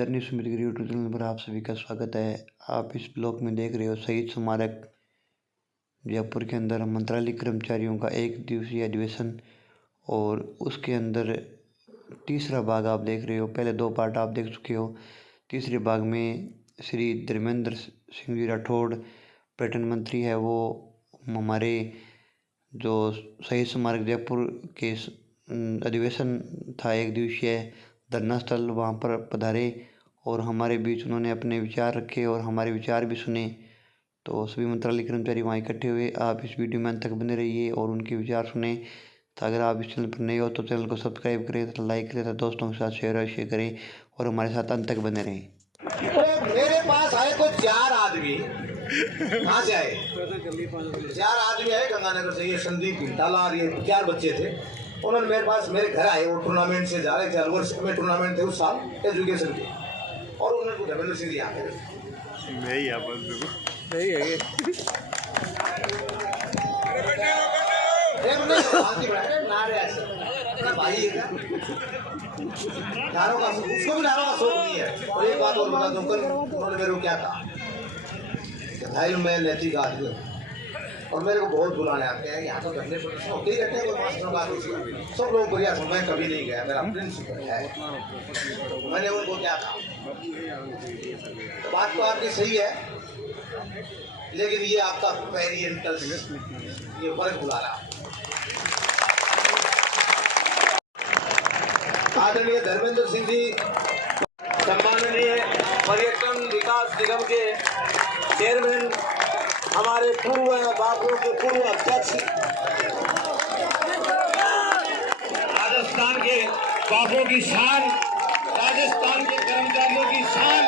Journey Sumit गिरी YouTube channel पर आप सभी का स्वागत है। आप इस ब्लॉग में देख रहे हो शहीद स्मारक जयपुर के अंदर मंत्रालय कर्मचारियों का एक दिवसीय अधिवेशन और उसके अंदर तीसरा भाग आप देख रहे हो। पहले दो पार्ट आप देख चुके हो। तीसरे भाग में श्री धर्मेंद्र सिंह जी राठौड़ पर्यटन मंत्री है, वो हमारे जो शहीद स्मारक जयपुर के अधिवेशन था एक दिवसीय धरना स्थल, वहाँ पर पधारे और हमारे बीच उन्होंने अपने विचार रखे और हमारे विचार भी सुने। तो सभी मंत्रालय कर्मचारी वहाँ इकट्ठे हुए। आप इस वीडियो में अंत तक बने रहिए और उनके विचार सुने। तो अगर आप इस चैनल पर नए हो तो चैनल को सब्सक्राइब करें, तो लाइक करें, तो दोस्तों के साथ शेयर करें और हमारे साथ अंत तक बने रहें। तो मेरे पास आए तो 4 आदमी, कहाँ से आए? 4 आदमी आए गंगानगर से। ये संदीप भिंटाला और ये 4 बच्चे थे। उन्होंने मेरे पास मेरे घर आए। वो टूर्नामेंट से जा रहे थे, अलवर में टूर्नामेंट थे उस साल एजुकेशन के, और उन्होंने धर्मेंद्र सिंह जी आते भाई नारों का उसको भी नारों का शौक नहीं है। और एक बात और बता दूं, कल उन्होंने मेरे को क्या कहा, भाई मैं नैतिक आदमी हूँ और मेरे को बहुत बुलाने आते हैं। यहाँ तो धरने पर होते ही रहते हैं, कोई मास्टरों का सब लोग बढ़िया। मैं कभी नहीं गया, मेरा प्रिंसिपल है। मैंने उनको क्या कहा, तो बात तो आपकी सही है, लेकिन ये आपका पेरियंटल ये वर्ग बुला रहा। आदरणीय धर्मेंद्र सिंह जी, सम्माननीय पर्यटन विकास निगम के चेयरमैन, हमारे पूर्व बाबू के पूर्व अध्यक्ष, राजस्थान के बाबू की शान, राजस्थान के कर्मचारियों की शान,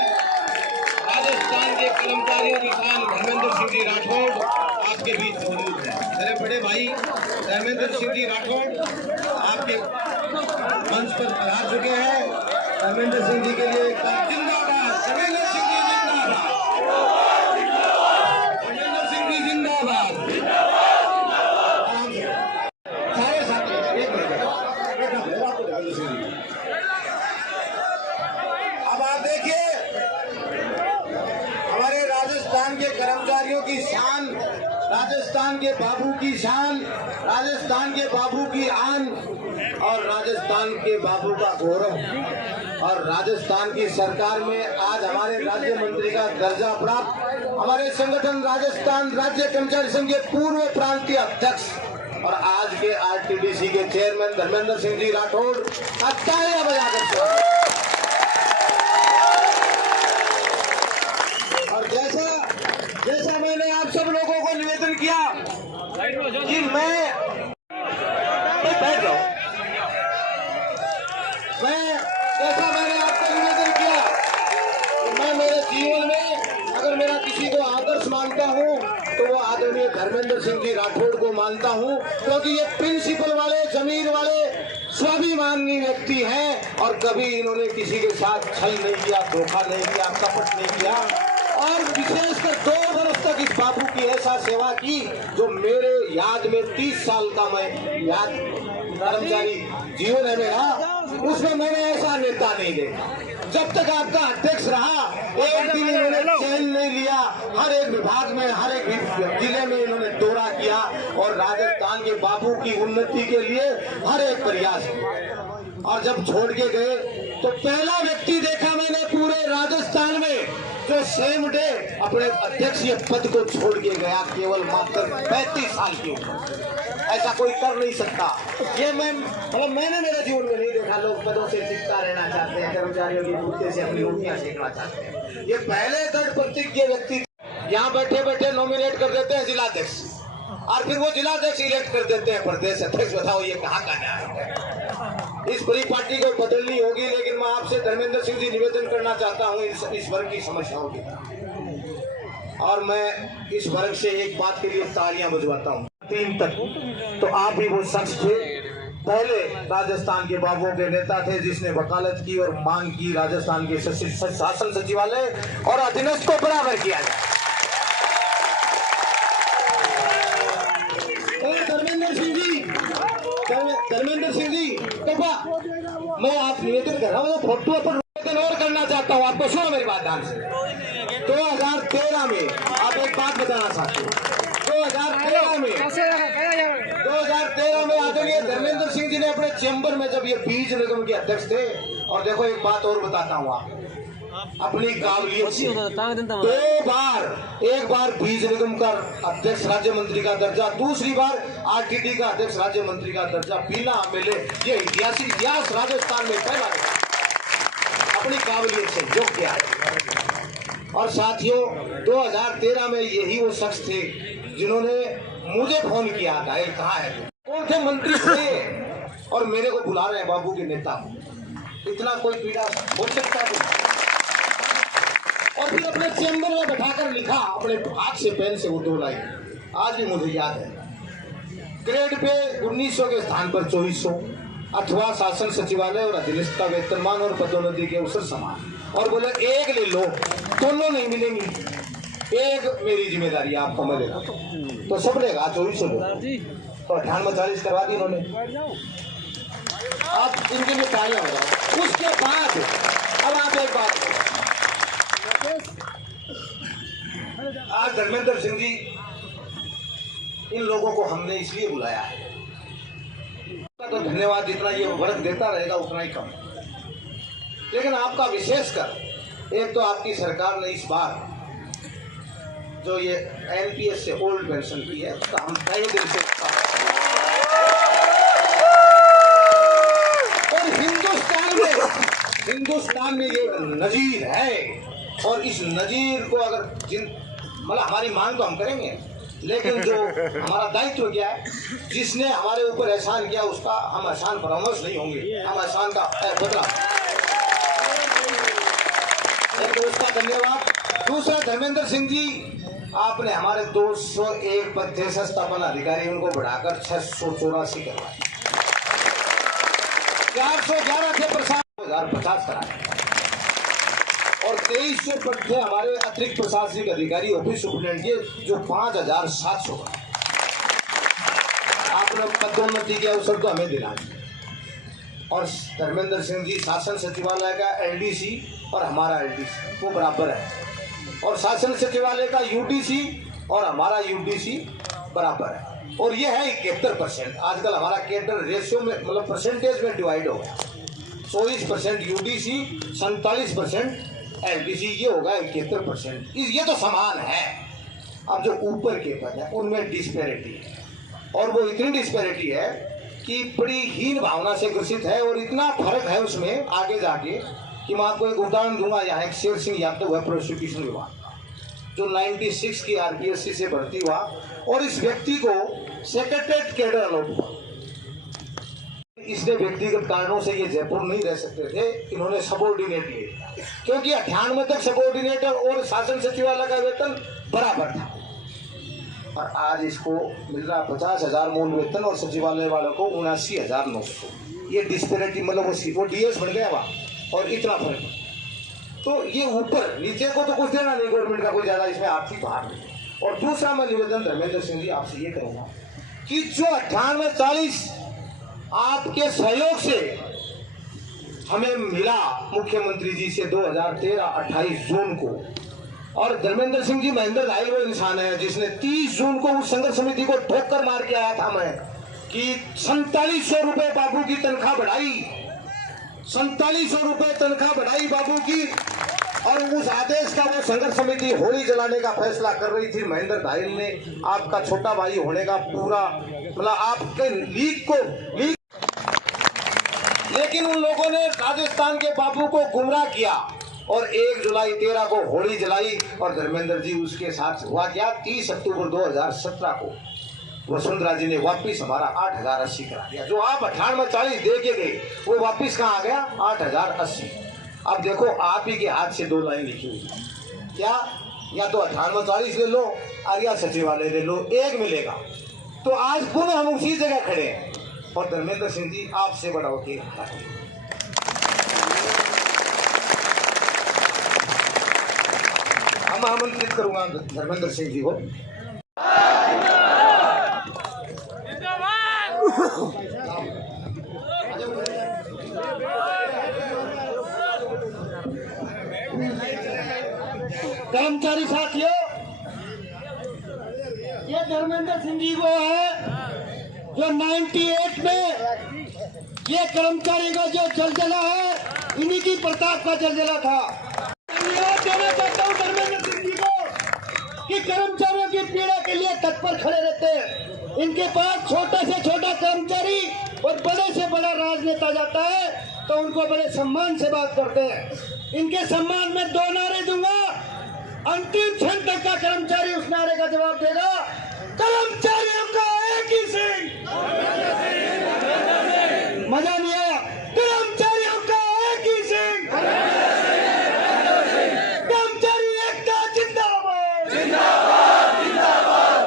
राजस्थान के कर्मचारियों की शान धर्मेंद्र सिंह जी राठौड़ आपके बीच मौजूद है। मेरे बड़े भाई धर्मेंद्र सिंह जी राठौड़ आपके मंच पर पधार चुके हैं। धर्मेंद्र सिंह जी के लिए जिंदाबाद, धर्मेंद्र सिंह जी जिंदाबाद, धर्मेंद्र सिंह जी जिंदाबाद। सारे साथी एक मिनट धर्मेंद्र सिंह जी। अब आप देखिए, हमारे राजस्थान के कर्मचारियों की शान, राजस्थान के बाबू की शान, राजस्थान के बाबू की आन और राजस्थान के बाबू का गौरव। और राजस्थान की सरकार में आज हमारे राज्य मंत्री का दर्जा प्राप्त हमारे संगठन राजस्थान राज्य कर्मचारी संघ के पूर्व प्रांतीय अध्यक्ष और आज के आरटीडीसी के चेयरमैन धर्मेंद्र सिंह जी राठौड़ तालियां बजाकर। और जैसा मैंने आप सब लोगों को निवेदन किया कि मैं बैठ जाऊं, जैसा मैंने आपको निवेदन किया, मैं मेरे जीवन में अगर मेरा किसी को आदर्श मानता हूं तो वो आदरणीय धर्मेंद्र सिंह जी राठौड़ को मानता हूं, क्योंकि ये प्रिंसिपल वाले, जमीर वाले, स्वाभिमानी व्यक्ति हैं और कभी इन्होंने किसी के साथ छल नहीं किया, धोखा नहीं किया, कपट नहीं किया। और विशेषकर 2 वर्ष तक इस बाबू की ऐसा सेवा की जो मेरे याद में 30 साल का मैं याद कर्मचारी जीवन है मेरा, उसमें मैंने ऐसा नेता नहीं देखा। जब तक आपका अध्यक्ष रहा, एक दिन इन्होंने चैन नहीं लिया। हर एक विभाग में, हर एक जिले में इन्होंने दौरा किया और राजस्थान के बाबू की उन्नति के लिए हर एक प्रयास किया। और जब छोड़ के गए तो पहला व्यक्ति देखा मैंने पूरे राजस्थान में जो सेम डे अपने अध्यक्ष पद को छोड़ के गया, केवल मात्र 35 साल की उम्र। ऐसा कोई कर नहीं सकता। ये मैंने मेरे जीवन में नहीं देखा। लोग पदों से चिपका रहना चाहते हैं, कर्मचारियों की कुत्ते से अपनी रोटियां सेकना चाहते हैं। ये पहले दृढ़ प्रतिज्ञ व्यक्ति यहाँ बैठे बैठे नॉमिनेट कर देते हैं जिलाध्यक्ष, और फिर वो जिलाध्यक्ष इलेक्ट कर देते हैं प्रदेश अध्यक्ष। बताओ ये कहाँ का न्याय है? इस बड़ी पार्टी को बदलनी होगी। लेकिन मैं आपसे धर्मेंद्र सिंह जी निवेदन करना चाहता हूँ इस वर्ग की समस्याओं की, और मैं इस वर्ग से एक बात के लिए तालियां बजवाता हूँ। 3 तक तो आप ही वो शख्स थे, पहले राजस्थान के बाबुओं के नेता थे जिसने वकालत की और मांग की राजस्थान के शासन सचिवालय और अधीनस्थ को बराबर किया जाए। धर्मेंद्र सिंह जी, मैं आप निवेदन कर रहा हूँ, फोटो पर निवेदन और करना चाहता बताता हूँ आपको, सुनो मेरी बात ध्यान से। 2013 में आप एक बात बताना चाहते हो, 2013 में आदरणीय धर्मेंद्र सिंह जी ने अपने चैम्बर में जब ये बीज निगम के अध्यक्ष थे, और देखो एक बात और बताता हूँ आप, अपनी काबिलियत से एक बार बीज निगम का अध्यक्ष राज्य मंत्री का दर्जा, दूसरी बार आरटीडी का अध्यक्ष राज्य मंत्री का दर्जा बिना मिले, ये इतिहास राजस्थान में पहला है। अपनी काबिलियत से योग्य है। और साथियों 2013 में यही वो शख्स थे जिन्होंने मुझे फोन किया था, कहाँ है कौन थे मंत्री थे, और मेरे को बुला रहे हैं बाबू के नेता। इतना कोई पीड़ा हो सकता है? और फिर अपने चैम्बर में बैठाकर लिखा अपने हाथ से, पेन से वो 2 लाइन आज भी मुझे याद है। ग्रेड पे 1900 के स्थान पर 2400, अथवा शासन सचिवालय और अधीनस्थ का वेतनमान और पदोन्नति के अवसर समान। और बोले एक ले लो, दोनों नहीं मिलेंगी, एक मेरी जिम्मेदारी आपको मिलेगा। तो सब लेगा 2400 लो, तो 98-40 करवा दी इन्होंने। आप इनके लिए तालियां हो जाओ। उसके बाद अब आप एक बात, आज धर्मेंद्र सिंह जी, इन लोगों को हमने इसलिए बुलाया है, तो धन्यवाद जितना ये वर्ग देता रहेगा उतना ही कम। लेकिन आपका विशेषकर, एक तो आपकी सरकार ने इस बार जो ये एनपीएस से ओल्ड पेंशन की है, उसका हम तहे दिल से, और हिंदुस्तान में ये नजीर है। और इस नजीर को अगर मतलब हमारी मांग तो हम करेंगे, लेकिन जो हमारा दायित्व क्या है, जिसने हमारे ऊपर एहसान किया उसका हम एहसान परामर्श नहीं होंगे, हम एहसान का बदला। तो उसका धन्यवाद। दूसरा, धर्मेंद्र सिंह जी, आपने हमारे 201 पद स्थापना अधिकारी उनको बढ़ाकर 684 करवाए, 411 थे प्रशासन 2050 कराए, और 2300 पद थे हमारे अतिरिक्त प्रशासनिक अधिकारी ऑफिस सुपरिटेंडेंट जो 5700 का। आपने पदोन्नति के अवसर तो हमें दिलाए। और धर्मेंद्र सिंह जी, शासन सचिवालय का एलडीसी और हमारा एलडीसी वो बराबर है, और शासन सचिवालय का यूडीसी और हमारा यूडीसी बराबर है। और ये है 71%। आजकल हमारा कैडर रेशियो में, मतलब परसेंटेज में डिवाइड हो गया, 24% यूडीसी, 47% एलडीसी, ये होगा 71%। ये तो समान है। अब जो ऊपर के पद है उनमें डिस्पैरिटी है, और वो इतनी डिस्पैरिटी है कि बड़ी हीन भावना से ग्रसित है। और इतना फर्क है उसमें आगे जाके कि मैं आपको एक उदाहरण दूंगा। यहाँ एक शेर सिंह यादव है प्रोसिक्यूशन विभाग का, जो 96 की आरपीएससी से भर्ती हुआ, और इस व्यक्ति को सेक्रेटरीट कैडर अलॉट हुआ। इसने व्यक्तिगत कारणों से ये जयपुर नहीं रह सकते थे, इन्होंने सबॉर्डिनेट लिया, क्योंकि 98 तक सबॉर्डिनेटर और शासन सचिवालय का वेतन बराबर था। और आज इसको मिल रहा 50,000 मूल वेतन, और सचिवालय वालों को 79,900। ये डिस्पेरिटी, मतलब वो डीएस बन गया वहाँ, और इतना फर्क। तो ये ऊपर नीचे को तो कुछ देना नहीं गवर्नमेंट का कोई ज्यादा इसमें आर्थिक भार नहीं। और दूसरा मैं निवेदन धर्मेंद्र सिंह जी आपसे ये करूँगा कि जो 98-40 आपके सहयोग से हमें मिला मुख्यमंत्री जी से 2013 28 जून को, और धर्मेंद्र सिंह जी महेंद्र धाइल वो इंसान है जिसने 30 जून को उस संघर्ष समिति को ठोकर मार के आया था मैं कि 4700 रुपए बाबू की तनख्वाह बढ़ाई, 4700 रुपए तनख्वाह बढ़ाई बाबू की। और उस आदेश का वो संघर्ष समिति होली जलाने का फैसला कर रही थी। महेंद्र धाइल ने आपका छोटा भाई होने का पूरा, मतलब आपके लीग को लेकिन उन लोगों ने राजस्थान के बाबू को गुमराह किया, और 1 जुलाई 13 को होली जलाई। और धर्मेंद्र जी उसके साथ हुआ क्या, 30 अक्टूबर 2017 को वसुंधरा जी ने वापिस हमारा 8,080 करा दिया। जो आप 98-40 दे के गए वो वापिस कहाँ आ गया, 8,080। अब देखो आप ही के हाथ से 2 लाइन लिखी हुई क्या, या तो 98-40 ले लो और या सचिवालय ले लो, एक मिलेगा। तो आज पुनः हम उसी जगह खड़े हैं, और धर्मेंद्र सिंह जी आपसे बड़ा वकील है। हम आमंत्रित करूंगा धर्मेंद्र सिंह जी को। कर्मचारी साथियों, ये धर्मेंद्र सिंह जी वो है जो 98 में ये कर्मचारी का जो जलजला है, इन्हीं की प्रताप का जलजला था। धन्यवाद देना चाहता हूँ धर्मेंद्र सिंह जी को कि कर्मचारियों की पीड़ा के लिए तत्पर खड़े रहते हैं। इनके पास छोटे से छोटा कर्मचारी और बड़े से बड़ा राजनेता जाता है तो उनको बड़े सम्मान से बात करते हैं। इनके सम्मान में 2 नारे दूंगा, अंतिम क्षण तक का कर्मचारी उस नारे का जवाब देगा। कर्मचारियों का एक ही सिंह, मजा नहीं आया। कर्मचारियों का एक ही सिंह, कर्मचारी एकता जिंदाबाद, जिंदाबाद, जिंदाबाद।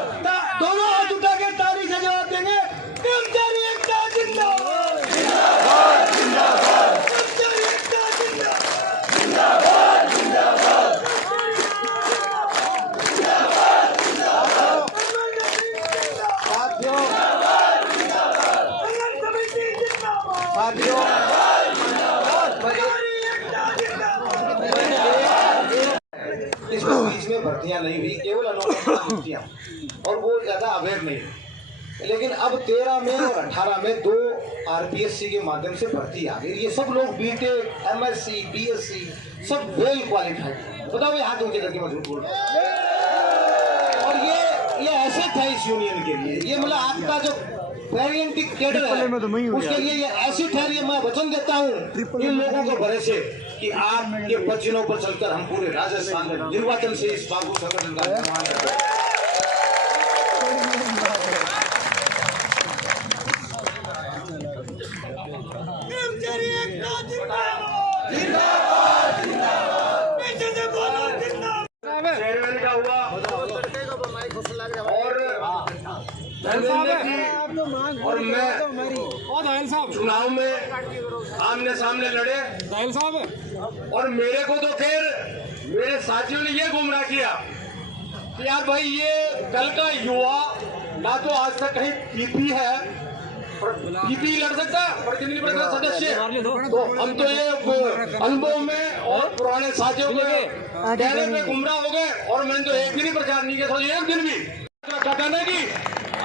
दोनों हाथ उठा के ताली से जवाब देंगे। कर्मचारी एकता जिंदाबाद, जिंदाबाद, जिंदाबाद। कर्मचारी एकता जिंदाबाद, जिंदाबाद, जिंदाबाद। इसमें बीच में भर्तियां नहीं हुई, केवल भर्तियां, और वो ज्यादा अवेयर नहीं। लेकिन अब 13 में और 18 में 2 आरपीएससी के माध्यम से भर्ती आ गई। ये सब लोग बीटेक, एमएससी, बीएससी सब वेल क्वालिफाइड। बताओ ये हाथ ऊंचे करके मजबूत बोल। और ये ऐसे था इस यूनियन के लिए, ये मतलब आपका जो पैरेंटिक कैडर है उसके लिए ये ऐसी ठहरी। मैं वचन देता हूँ इन लोगों को भरोसे कि आपके वचनों पर चलकर हम पूरे राजस्थान में निर्वाचन से इस बाबू संगठन का निर्माण करेंगे। चेयरमैन का हुआ और मैं चुनाव में आमने सामने लड़े और मेरे को तो फिर मेरे साथियों ने ये गुमराह किया कि यार भाई ये कल का युवा ना तो आज तक कहीं पीपी है, पीपी लड़ सकता है प्रतिनिधि परिषद सदस्य, तो हम तो ये अनुभव में और पुराने साथियों के कहने में गुमराह हो गए। और मैंने तो एक दिन ही प्रचार नहीं किया, एक दिन भी कहना कि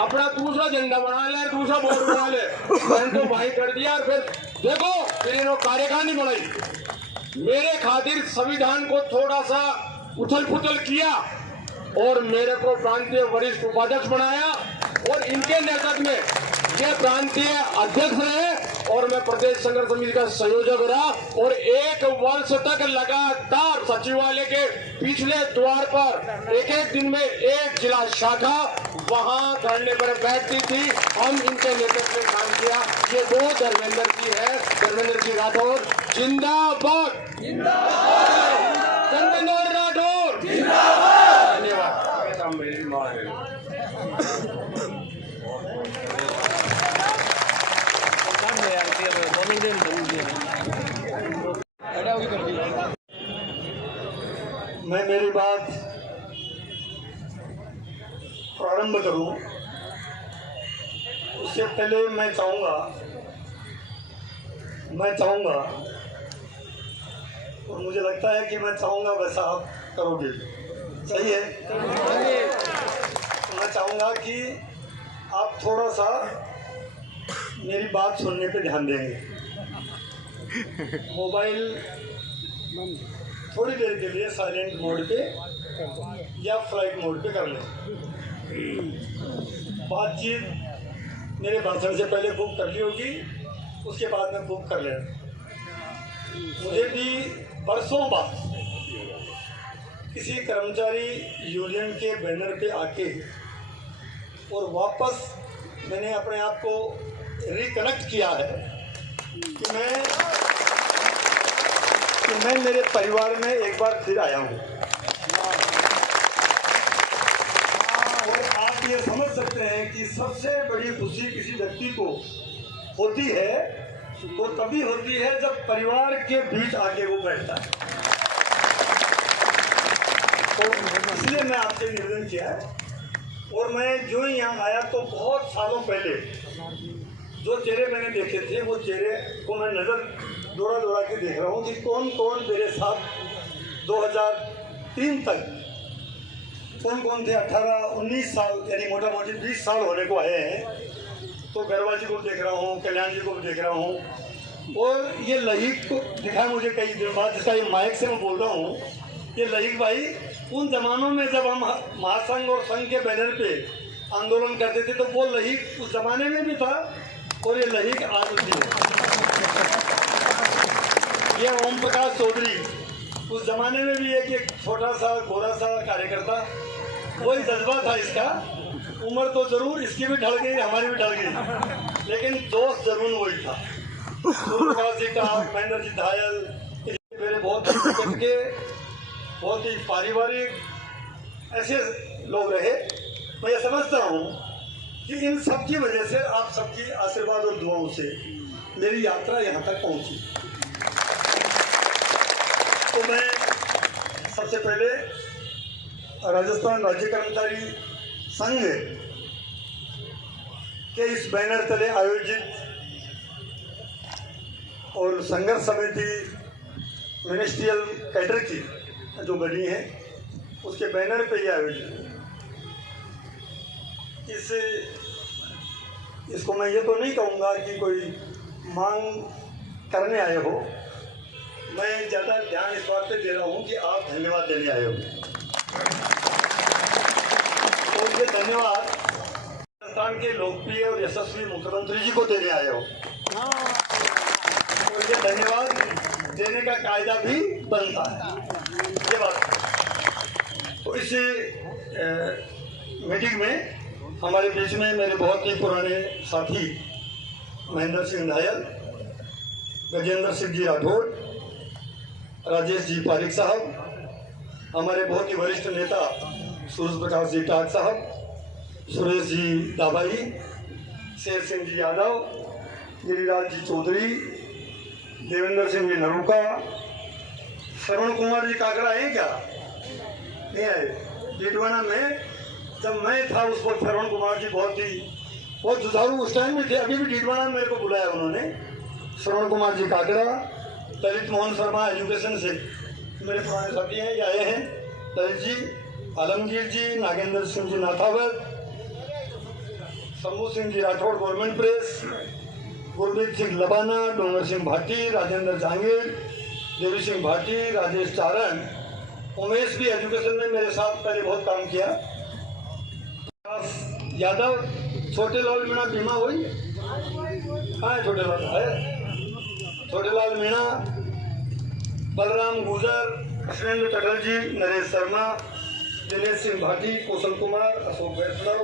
अपना दूसरा झंडा बना ले, दूसरा बोर्ड बना ले, मैंने तो वही कर दिया। और फिर देखो फिर इन्होंने कार्यकाल नहीं बढ़ाई, मेरे खातिर संविधान को थोड़ा सा उथल पुथल किया और मेरे को प्रांतीय वरिष्ठ उपाध्यक्ष बनाया और इनके नेतृत्व में ये प्रांतीय अध्यक्ष रहे और मैं प्रदेश संघर्ष समिति का संयोजक रहा। और 1 वर्ष तक लगातार सचिवालय के पिछले द्वार पर एक दिन में 1 जिला शाखा वहां धरने पर बैठती थी। हम इनके नेतृत्व में काम किया। ये 2 धर्मेंद्र जी है, धर्मेंद्र जी राठौर जिंदाबाद, धर्मेंद्र राठौर जिंदाबाद। धन्यवाद। मैं मेरी बात प्रारंभ करूं उससे पहले मैं चाहूंगा और मुझे लगता है कि मैं चाहूंगा वैसा आप करोगे, सही है? तो मैं चाहूंगा कि आप थोड़ा सा मेरी बात सुनने पे ध्यान देंगे। मोबाइल थोड़ी देर के लिए साइलेंट मोड पे या फ्लाइट मोड पे कर लें। बातचीत मेरे भाषण से पहले खूब कर ली होगी, उसके बाद में खूब कर लें। मुझे भी बरसों बाद किसी कर्मचारी यूनियन के बैनर पे आके और वापस मैंने अपने आप को रिकनेक्ट किया है कि मैं मेरे परिवार में एक बार फिर आया हूँ। और आप ये समझ सकते हैं कि सबसे बड़ी खुशी किसी व्यक्ति को होती है तो तभी होती है जब परिवार के बीच आके वो बैठता है। तो इसलिए मैं आपसे निवेदन किया है। और मैं जो ही यहाँ आया तो बहुत सालों पहले जो चेहरे मैंने देखे थे वो चेहरे को मैं नज़र दौड़ा के देख रहा हूँ कि कौन कौन मेरे साथ 3 तक कौन कौन थे, 18-19 साल यानी मोटा मोटी 20 साल होने को आए हैं। तो गरवाल जी को भी देख रहा हूँ, कल्याण जी को भी देख रहा हूँ। और ये लहिक को दिखा मुझे कई दिन बाद, जिसका ये माइक से मैं बोल रहा हूँ, ये लहिक भाई उन जमानों में जब हम महासंघ और संघ के बैनर पे आंदोलन करते थे तो वो लहिक उस जमाने में भी था और ये लहिक आज भी है। ये ओम प्रकाश चौधरी उस जमाने में भी एक छोटा सा गोरा सा कार्यकर्ता, वही जज्बा था इसका। उम्र तो जरूर इसकी भी ढल गई, हमारी भी ढल गई, लेकिन दोस्त जरूर वही था। सूर्यप्रकाश जी का, महेंद्र जी धायल, मेरे बहुत के बहुत ही पारिवारिक ऐसे लोग रहे। मैं ये समझता हूँ कि इन सब की वजह से, आप सबकी आशीर्वाद और दुआओं से मेरी यात्रा यहाँ तक पहुँची। तो मैं सबसे पहले राजस्थान राज्य कर्मचारी संघ के इस बैनर तले आयोजित और संघर्ष समिति मिनिस्ट्रियल कैडर की जो बनी है उसके बैनर पे ये आयोजित। इसको मैं ये तो नहीं कहूँगा कि कोई मांग करने आए हो, मैं ज़्यादा ध्यान इस बात पे दे रहा हूँ कि आप धन्यवाद देने आए हो। और ये धन्यवाद राजस्थान के लोकप्रिय और यशस्वी मुख्यमंत्री जी को देने आए हो। और ये धन्यवाद देने का कायदा भी बनता है, ये बात। तो इस मीटिंग में हमारे बीच में मेरे बहुत ही पुराने साथी महेंद्र सिंह धायल, गजेंद्र सिंह जी राठौड़, राजेश जी पारिक साहब, हमारे बहुत ही वरिष्ठ नेता सूर्य प्रकाश जी टाक साहब, सुरेश जी दाबाई, शेर सिंह जी यादव, गिरिराज जी चौधरी, देवेंद्र सिंह जी नरूका, श्रवण कुमार जी काकड़ा है क्या? नहीं आए। डीडवाना में जब मैं था उस वक्त श्रवण कुमार जी बहुत जुझारू उस टाइम में थे। अभी भी डीडवाना में मेरे को बुलाया उन्होंने। श्रवण कुमार जी काकड़ा, ललित मोहन शर्मा एजुकेशन से मेरे पुराने साथी हैं, ये आए हैं। ललित जी, आलमगीर जी, नागेंद्र सिंह जी नाथावत, शंभू सिंह जी राठौड़ गवर्नमेंट प्रेस, गुरमीत सिंह लबाना, डोंगर सिंह भाटी, राजेंद्र जहांगीर, देवी सिंह भाटी, राजेश चारण, उमेश भी एजुकेशन में मेरे साथ पहले बहुत काम किया, यादव, छोटे लाल मीणा बीमा हुई, हाँ छोटे लाल है, छोटे लाल मीणा, बलराम गुजर, कृष्णेंद्र चटर्जी, नरेश शर्मा, दिनेश सिंह भाटी, कौशल कुमार, अशोक वैष्णव,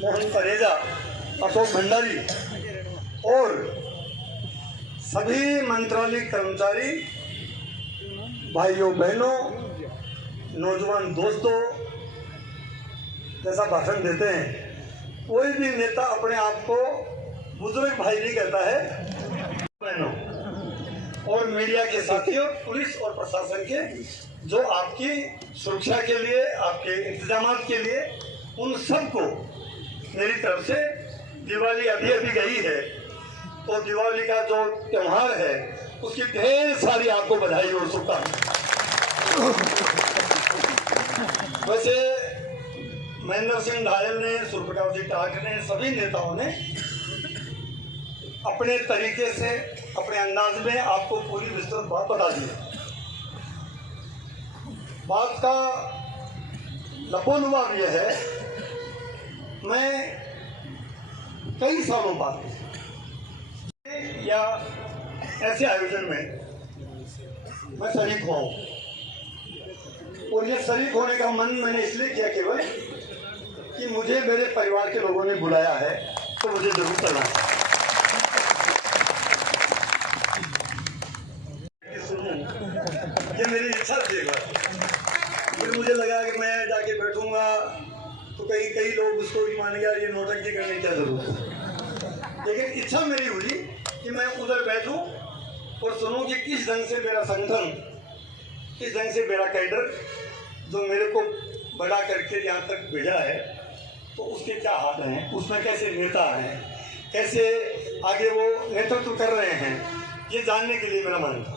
मोहन परेजा, अशोक भंडारी और सभी मंत्रालय कर्मचारी भाइयों बहनों, नौजवान दोस्तों, जैसा भाषण देते हैं कोई भी नेता अपने आप को बुजुर्ग भाई नहीं कहता है, बहनों और मीडिया के साथियों, पुलिस और प्रशासन के जो आपकी सुरक्षा के लिए, आपके इंतजाम के लिए, उन सबको मेरी तरफ से दिवाली अभी गई है तो दिवाली का जो त्योहार है उसकी ढेर सारी आपको बधाई और शुभकामनाएं। वैसे महेंद्र सिंह धायल ने, सूर्यप्रकाश जी टाक ने, सभी नेताओं ने अपने तरीके से, अपने अंदाज में आपको पूरी विस्तृत बात बता दी। बात का लपोलुआ यह है, मैं कई सालों बाद या ऐसे आयोजन में मैं शरीक हुआ हूँ और ये शरीक होने का मन मैंने इसलिए किया केवल कि मुझे मेरे परिवार के लोगों ने बुलाया है तो मुझे जरूर करना है। ये मेरी इच्छा थी। फिर मुझे लगा कि मैं जाके बैठूंगा तो कई लोग उसको भी मानेंगे यार ये नौटंकी करने की क्या जरूरत है, लेकिन इच्छा मेरी हुई कि मैं उधर बैठूं और सुनूं कि किस ढंग से मेरा संगठन, किस ढंग से मेरा कैडर जो मेरे को बड़ा करके यहाँ तक भेजा है तो उसके क्या हाथ हैं, उसमें कैसे नेता हैं, कैसे आगे वो नेतृत्व कर रहे हैं, ये जानने के लिए मेरा मन था।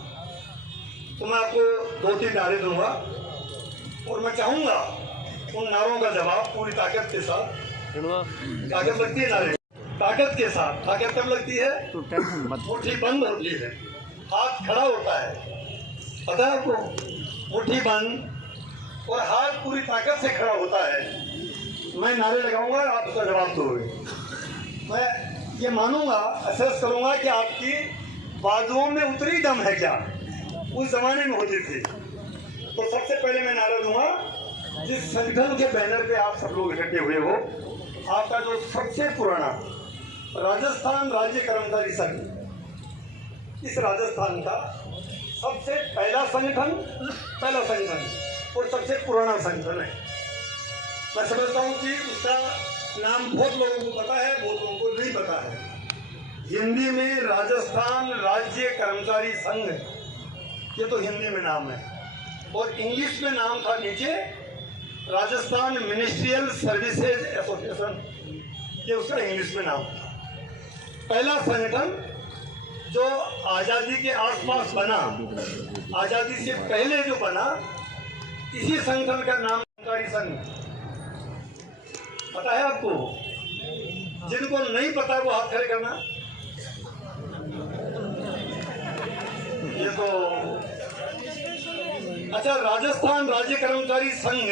तो मैं आपको 2-3 नारे दूंगा और मैं चाहूंगा उन नारों का जवाब पूरी ताकत के साथ, ताकत लगती है नारे ताकत के साथ, ताकत कब लगती है मुट्ठी बंद होती है, हाथ खड़ा होता है, पता है आपको, मुट्ठी बंद और हाथ पूरी ताकत से खड़ा होता है। मैं नारे लगाऊंगा, आप उसका जवाब दोगे। मैं ये मानूंगा, असेस करूंगा कि आपकी बाजुओं में उतरी दम है क्या, उस जमाने में होती थी। तो सबसे पहले मैं नारा दूंगा, जिस संगठन के बैनर पे आप सब लोग इकट्ठे हुए हो, आपका जो सबसे पुराना राजस्थान राज्य कर्मचारी संघ, इस राजस्थान का सबसे पहला संगठन और सबसे पुराना संगठन है। मैं समझता हूँ कि उसका नाम बहुत लोगों को पता है, बहुत लोगों को नहीं पता है। हिंदी में राजस्थान राज्य कर्मचारी संघ, ये तो हिंदी में नाम है, और इंग्लिश में नाम था नीचे राजस्थान मिनिस्ट्रियल सर्विसेज एसोसिएशन, ये उसका इंग्लिश में नाम था। पहला संगठन जो आज़ादी के आसपास बना, आज़ादी से पहले जो बना, इसी संगठन का नाम कर्मचारी संघ। पता है आपको? जिनको नहीं पता वो हाथ खड़े करना। ये तो अच्छा, राजस्थान राज्य कर्मचारी संघ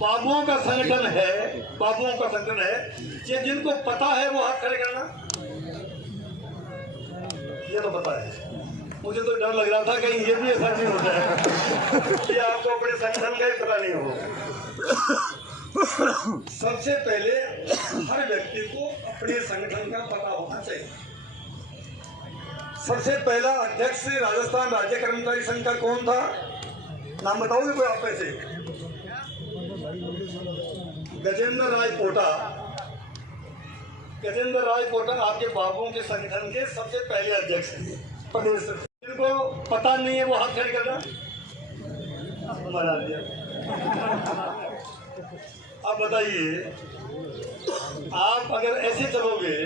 बाबुओं का संगठन है, बाबुओं का संगठन है। ये जिनको पता है वो हाथ खड़े करना। ये तो पता है, मुझे तो डर लग रहा था कहीं ये भी ऐसा नहीं होता है कि आपको अपने संगठन का ही पता नहीं हो। सबसे पहले हर व्यक्ति को अपने संगठन का पता होना चाहिए। सबसे पहला अध्यक्ष राजस्थान राज्य कर्मचारी संघ का कौन था? नाम बताओगे कोई आप में से? गजेंद्र राय पोटा। गजेंद्र राय पोटा आपके बाबुओं के संगठन के सबसे पहले अध्यक्ष थे प्रदेश। जिनको पता नहीं है वो हाथ खड़े करना। बना दिया। अब बताइए, आप अगर ऐसे चलोगे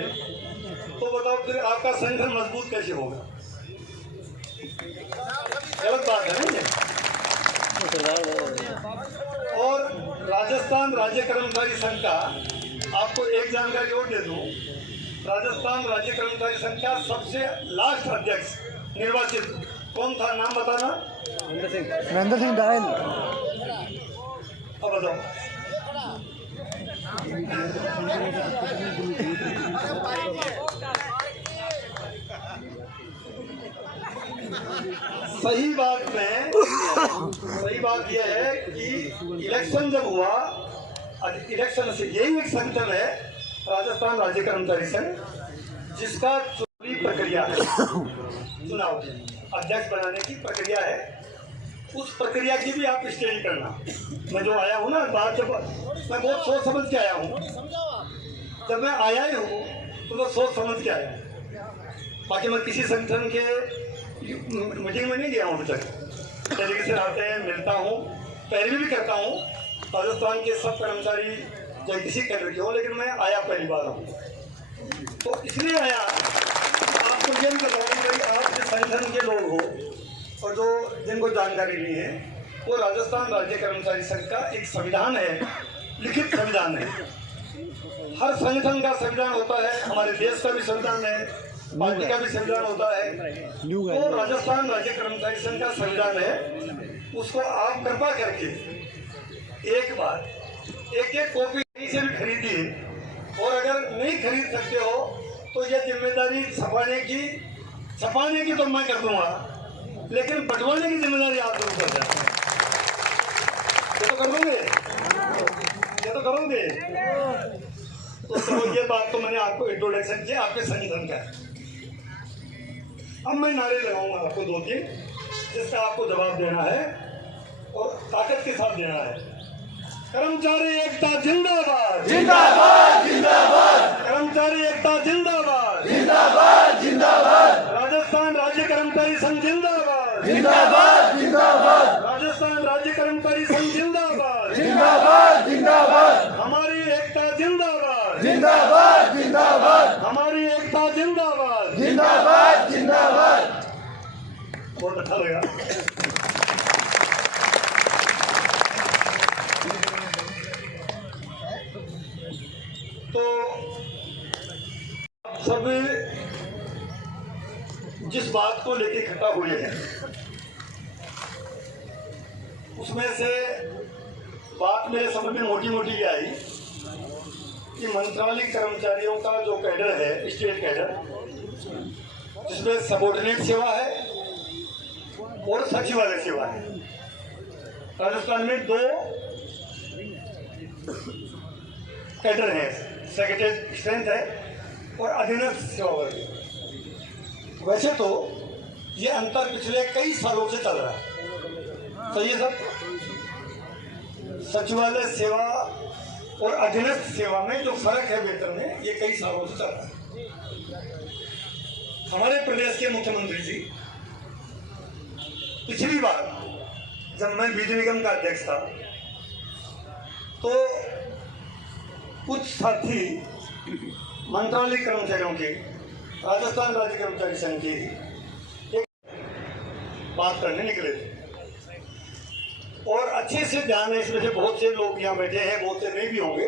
तो बताओ फिर आपका संगठन मजबूत कैसे होगा? गलत बात है नहीं? और राजस्थान राज्य कर्मचारी संघ का आपको एक जानकारी और दे दूं, राजस्थान राज्य कर्मचारी संघ का सबसे लास्ट अध्यक्ष निर्वाचित कौन था? नाम बताना। महेंद्र सिंह दायल। अब बताओ। सही बात यह है कि इलेक्शन जब हुआ, इलेक्शन से यही एक संगठन है राजस्थान राज्य कर्मचारी संघ, जिसका चुनावी प्रक्रिया है, चुनाव अध्यक्ष बनाने की प्रक्रिया है। उस प्रक्रिया की भी आप स्टडी करना। मैं जो आया हूँ ना, बात जब मैं बहुत सोच समझ के आया हूँ, जब मैं आया ही हूँ तो मैं सोच समझ के आया हूँ। बाकी मैं किसी संगठन के मीटिंग में नहीं गया हूँ अभी तक। तरीके से आते हैं, मिलता हूँ, पैरवी भी करता हूँ राजस्थान के सब कर्मचारी जो किसी केंद्र के हो, लेकिन मैं आया पहली बार हूँ। तो इसलिए आया आपको ये भी बताऊँ कि आप जिस संगठन के लोग हो और जो जिनको जानकारी नहीं है, वो राजस्थान राज्य कर्मचारी संघ का एक संविधान है, लिखित संविधान है। हर संगठन का संविधान होता है, हमारे देश का भी संविधान है, पार्टी का भी संविधान होता है। तो राजस्थान राज्य कर्मचारी संघ का संविधान है, उसको आप कृपा करके एक बार एक कॉपी कहीं से भी खरीदिए, और अगर नहीं खरीद सकते हो तो यह जिम्मेदारी छपाने की तो मैं कर दूंगा, लेकिन बंटवाने की जिम्मेदारी आप जरूर कर जाए। ये तो करोगे। तो ये बात तो मैंने आपको इंट्रोडक्शन किया आपके संगठन का। अब मैं नारे लगाऊंगा आपको 2-3, जिसका आपको जवाब देना है और ताकत के साथ देना है। कर्मचारी एकता जिंदाबाद, जिंदाबाद जिंदाबाद। कर्मचारी एकता जिंदाबाद, जिंदाबाद जिंदाबाद। राजस्थान राज्य कर्मचारी संघ जिंदाबाद, जिंदाबाद जिंदाबाद। राजस्थान राज्य कर्मचारी संघ जिंदाबाद, जिंदाबाद जिंदाबाद। हमारी एकता जिंदाबाद, जिंदाबाद जिंदाबाद। हमारी एकता जिंदाबाद, जिंदाबाद जिंदाबाद। बहुत अच्छा लगा। जिस बात को लेके इकट्ठा हुए हैं उसमें से बात मेरे समझ में मोटी मोटी ये आई कि मंत्रालय कर्मचारियों का जो कैडर है, स्टेट कैडर, जिसमें सबऑर्डिनेट सेवा है और सचिवालय सेवा है। राजस्थान में 2 कैडर है, सेक्रेटरी स्ट्रेंथ है और अधीनस्थ सेवा वर्ग। वैसे तो ये अंतर पिछले कई सालों से चल रहा है, सही है सब। सचिवालय सेवा और अधीनस्थ सेवा में जो फर्क है वेतन में, ये कई सालों से चल रहा है। हमारे प्रदेश के मुख्यमंत्री जी पिछली बार जब मैं बीज निगम का अध्यक्ष था तो कुछ साथी मंत्रालय कर्मचारियों के राजस्थान राज्य कर्मचारी संघ की एक बात करने निकले थे और अच्छे से ध्यान है, इसमें से बहुत से लोग यहाँ बैठे हैं, बहुत से नहीं भी होंगे।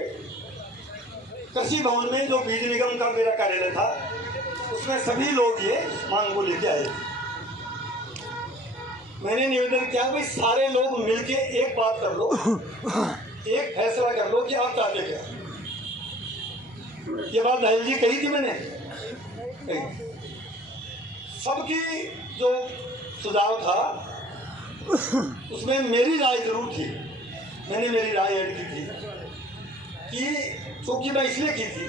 कृषि भवन में जो बीज निगम का मेरा कार्यालय था उसमें सभी लोग ये मांग को लेके आए। मैंने निवेदन किया भाई सारे लोग मिलके एक बात कर लो, एक फैसला कर लो कि आप चाहते क्या। ये बात दहल जी कही थी मैंने, सबकी जो सुझाव था उसमें मेरी राय जरूर थी। मैंने मेरी राय ऐड की थी कि क्योंकि मैं इसलिए की थी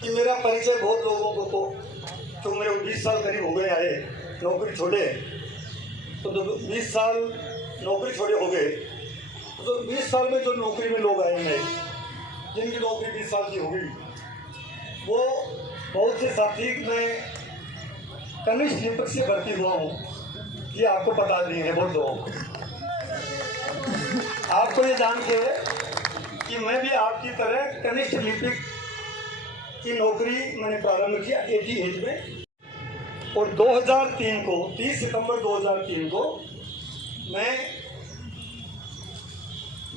कि मेरा परिचय बहुत लोगों को तो मेरे 20 साल करीब हो गए आए नौकरी छोड़े, तो 20 साल नौकरी छोड़े हो गए तो 20 साल में जो नौकरी में लोग आए हैं जिनकी नौकरी 20 साल की हो गई, वो बहुत से साथी मैं कनिष्ठ लिपिक से भर्ती हुआ हूँ, ये आपको पता नहीं है बहुत लोगों को। आपको ये जान के कि मैं भी आपकी तरह कनिष्ठ लिपिक की नौकरी मैंने प्रारंभ किया 80 एज में, और 2003 को 30 सितंबर 2003 को मैं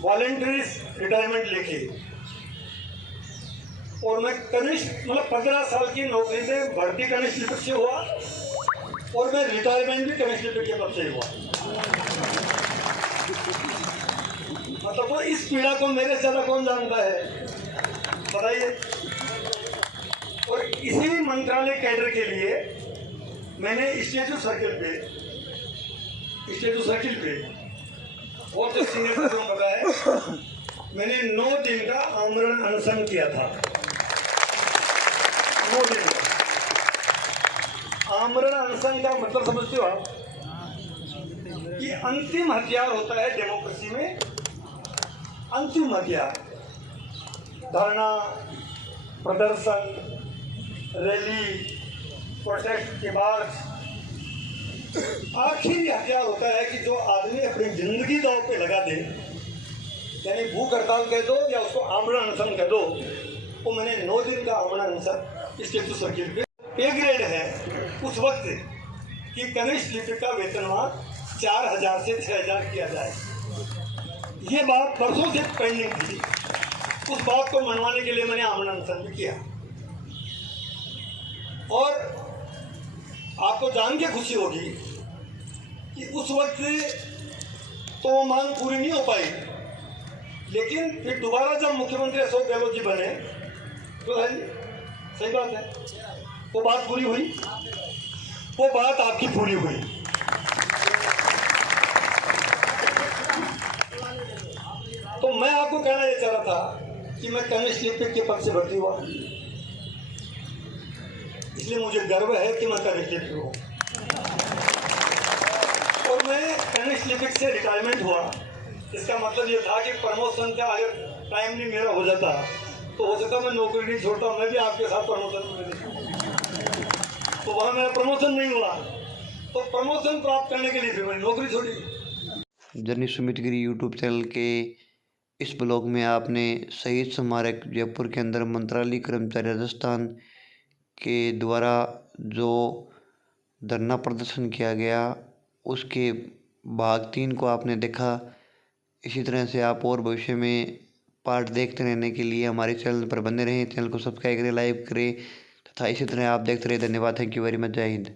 वॉलंटरी रिटायरमेंट लेके और मैं कनिष्ठ मतलब 15 साल की नौकरी में भर्ती कनिष्ठ लिपिक से हुआ और मैं रिटायरमेंट भी कनिष्ठ लिपिक के पद से हुआ। मतलब वो इस पीड़ा को मेरे से ज्यादा कौन जानता है बताइए। और इसी मंत्रालय कैडर के लिए मैंने स्टेचू सर्किल पे और जो सीनियर को पता है मैंने 9 दिन का आमरण अनशन किया था। 9 दिन का आमरण अनशन का मतलब समझते हो आप कि अंतिम हथियार होता है डेमोक्रेसी में, अंतिम हथियार। धरना, प्रदर्शन, रैली, प्रोटेस्ट के बाद आखिरी हथियार होता है कि जो आदमी अपनी जिंदगी दांव पे लगा दे, यानी भूख हड़ताल कह दो या उसको आमरण अनशन कह दो। तो मैंने 9 दिन का आमरण अनशन स्टेचू सर्किल पे ग्रेड है उस वक्त कि कनिष्ठ लिपिक का वेतनमान 4000 से 6000 किया जाए। ये बात बरसों से पेंडिंग थी, उस बात को मनवाने के लिए मैंने आमरण अनशन भी किया। और आपको जान के खुशी होगी कि उस वक्त तो मांग पूरी नहीं हो पाई, लेकिन फिर दोबारा जब मुख्यमंत्री अशोक गहलोत जी बने तो है सही बात है, वो बात पूरी हुई, वो बात आपकी पूरी हुई। तो मैं आपको कहना ये चाह रहा था कि मैं कनिष्ठ लिपिक के पद से भर्ती हुआ, इसलिए मुझे गर्व है कि मैं कनिष्ठ लिपिक हूँ। और मैं कनिष्ठ लिपिक से रिटायरमेंट हुआ, इसका मतलब ये था कि प्रमोशन का अगर टाइम नहीं मेरा हो जाता तो हो सकता मैं नौकरी नहीं छोड़ता, मैं भी आपके साथ प्रमोशन में, तो वहाँ मेरा प्रमोशन नहीं हुआ, तो प्रमोशन प्राप्त करने के लिए फिर मैंने नौकरी छोड़ी। जर्नी सुमित गिरी यूट्यूब चैनल के इस ब्लॉग में आपने शहीद स्मारक जयपुर के अंदर मंत्रालय कर्मचारी राजस्थान के द्वारा जो धरना प्रदर्शन किया गया उसके भाग 3 को आपने देखा। इसी तरह से आप और भविष्य में पार्ट देखते रहने के लिए हमारे चैनल पर बने रहें। चैनल को सब्सक्राइब करें, लाइक करें तथा इसी तरह आप देखते रहे। धन्यवाद। Thank you very much. जय हिंद।